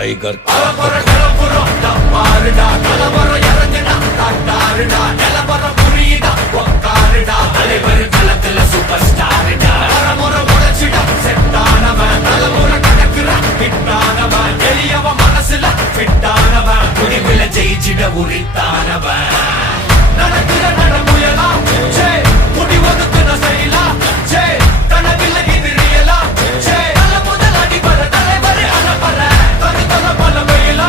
tiger ஜெயிச்சிட உரித்தானவன் நடக்கிற நடமுயலா முடிவதுக்கு நான் செய்யலாம் கனவில்ல இது ரியலா நல்ல முதல் அடிபர தலைவரை அனுப்பற தனி தலை பல வெயிலா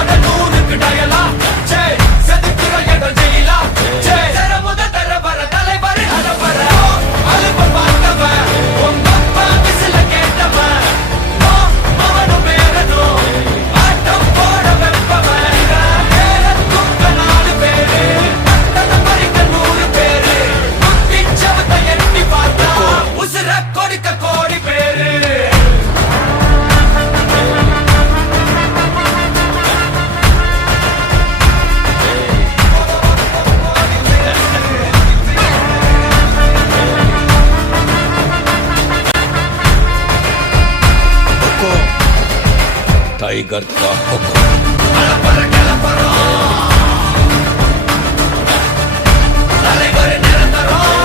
அட நூறுக்கு டயலா செதுக்கிற இடம் ஜெயிலா முத தர வர தலைவரை அனுப்பற அலுப்ப பார்த்தவன் உங்க அப்பா விசில கேட்டவன் அவனும் பேரனும் ஆட்டம் போட வெப்பவன் टाइगर का हुक्म தலைவர் நிரந்தரம்